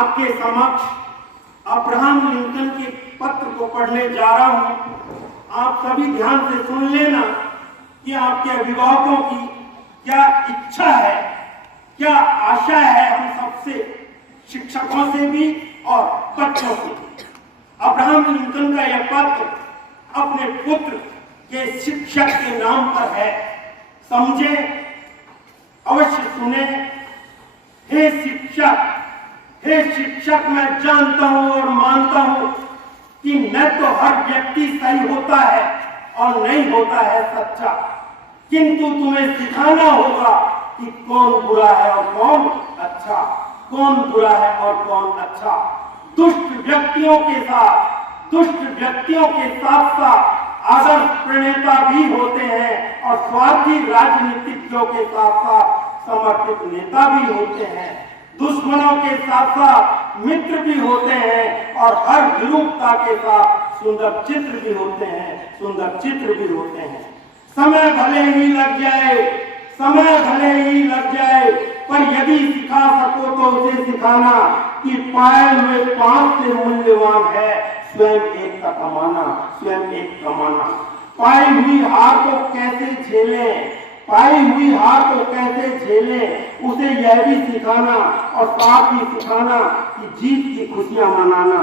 आपके समक्ष Abraham Lincoln के पत्र को पढ़ने जा रहा हूं। आप सभी ध्यान से सुन लेना कि आपके अभिभावकों की क्या इच्छा है, क्या आशा है हम सबसे, शिक्षकों से भी और बच्चों से भी। अब्राहम लिंकन का यह पत्र अपने पुत्र के शिक्षक के नाम पर है। समझे, अवश्य सुने। हे शिक्षक, मैं जानता हूं और मानता हूं कि न तो हर व्यक्ति सही होता है और नहीं होता है सच्चा, किंतु तुम्हें सिखाना होगा कि कौन बुरा है और कौन अच्छा, कौन बुरा है और कौन अच्छा। दुष्ट व्यक्तियों के साथ साथ आदर्श प्रणेता भी होते हैं और स्वार्थी राजनीतिज्ञों के साथ साथ समर्पित नेता भी होते हैं। दुश्मनों के साथ साथ मित्र भी होते हैं और हर विरूपता के साथ सुंदर चित्र भी होते हैं। समय भले ही लग जाए, पर यदि सिखा सको तो उसे सिखाना कि पाए हुए पांच से मूल्यवान है स्वयं एक कमाना। पाई हुई हार को कैसे झेलें, उसे यह भी सिखाना और साथ ही सिखाना कि जीत की खुशियां मनाना।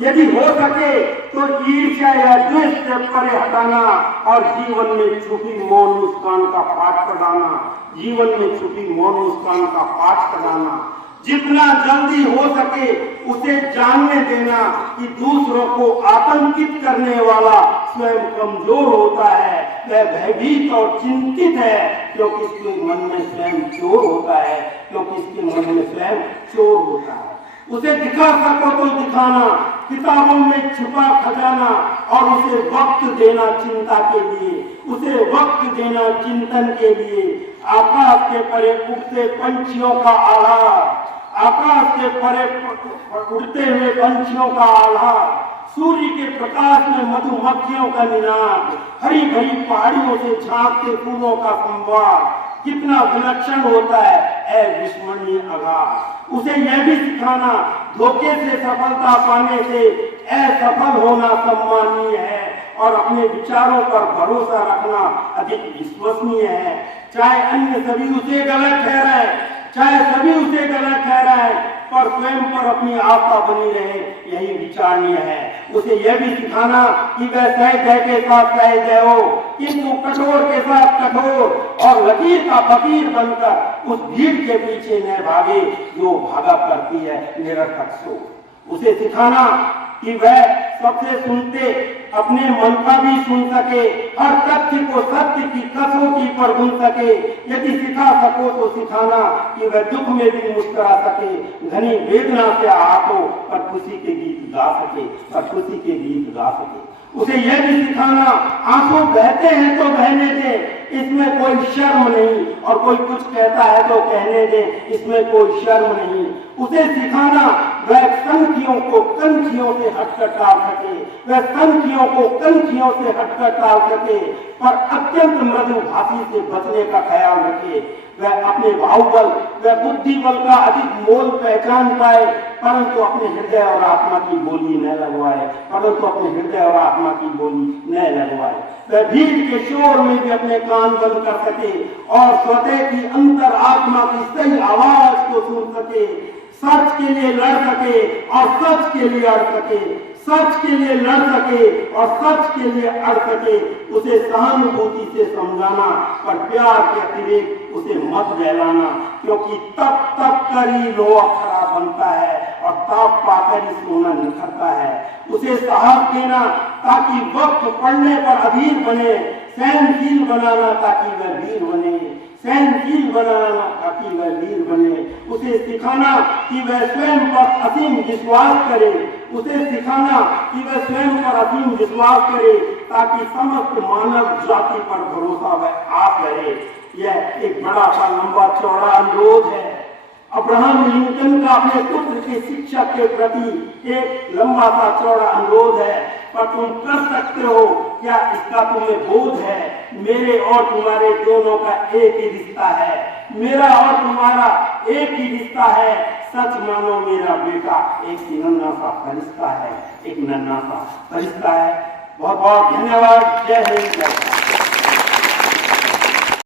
यदि हो सके तो ईर्ष्या या द्वेष से परे हटाना और जीवन में छुपी मौन मुस्कान का पाठ पढ़ाना। जितना जल्दी हो सके उसे जानने देना कि दूसरों को आतंकित करने वाला स्वयं कमजोर होता है, वह भयभीत और चिंतित है क्योंकि इसके मन में स्वयं चोर होता है। उसे दिखा सको तो दिखाना, किताबों में छुपा खजाना, और उसे वक्त देना चिंतन के लिए। आकाश के परे उड़ते पंछियों का आह्लाद, सूर्य के प्रकाश में मधुमक्खियों का निनाद, हरी भरी पहाड़ियों से झांकते फूलों का संवाद कितना विलक्षण होता है, अविस्मरणीय आगाज। उसे यह भी सिखाना धोखे से सफलता पाने से असफल होना सम्माननीय है और अपने विचारों पर भरोसा रखना अधिक विश्वसनीय है। चाहे अन्य सभी उसे गलत ठहराए, पर स्वयं पर अपनी आस्था बनी रहे, यही विचारणीय है। उसे यह भी सिखाना कि वह सह के साथ सह हो, किंतु कठोर के साथ कठोर और लकीर का फकीर बनकर उस भीड़ के पीछे न भागे जो भागा करती है निरर्थक सो। उसे सिखाना कि वह सबसे सुनते अपने मन का भी सुन सके, हर तथ्य को सत्य की कसौटी पर बुन सके। यदि सिखा सको तो सिखाना कि वह दुख में भी मुस्कुरा सके, घनी वेदना से आहत हो पर खुशी के गीत गा सके। उसे यह भी सिखाना आंसू बहते हैं तो बहने दे, इसमें कोई शर्म नहीं, और कोई कुछ कहता है तो कहने दे, इसमें कोई शर्म नहीं। उसे सिखाना वह कनखियों को कनखियों से हटकर टाल सके, पर अत्यंत मृदु भाषी से बचने का ख्याल रखे। वह अपने बाहुबल व बुद्धि बल का अधिक मोल पहचान पाए, परंतु अपने हृदय और आत्मा की बोली न लगवाए। वह भीड़ के शोर में भी अपने कान बंद कर सके और स्वतः की अंतर आत्मा की सही आवाज को सुन सके। सच के लिए लड़ सके और सच के लिए अड़ सके। उसे सहानुभूति से समझाना, पर प्यार के अतिरेक उसे मत बहलाना, क्योंकि तप कर ही लोहा खराब बनता है और ताप पाकर ही सोना निखरता है। उसे साहस देना ताकि वक्त पड़ने पर अधीर बने, सहनशील बनाना ताकि वह वीर बने। उसे सिखाना कि वह स्वयं पर असीम विश्वास करे, ताकि समस्त मानव जाति पर भरोसा वह आप करे। यह एक बड़ा सा लंबा चौड़ा अनुरोध है अब्राहम लिंकन का अपने पुत्र के शिक्षक के प्रति। एक लंबा सा चौड़ा अनुरोध है, पर तुम कर सकते हो क्या? इसका तुम्हें बोध है? मेरे और तुम्हारे दोनों का एक ही रिश्ता है। मेरा और तुम्हारा एक ही रिश्ता है, सच मानो मेरा बेटा एक नन्हा सा फरिश्ता है, एक नन्हा सा फरिश्ता है। बहुत बहुत धन्यवाद। जय हिंद, जय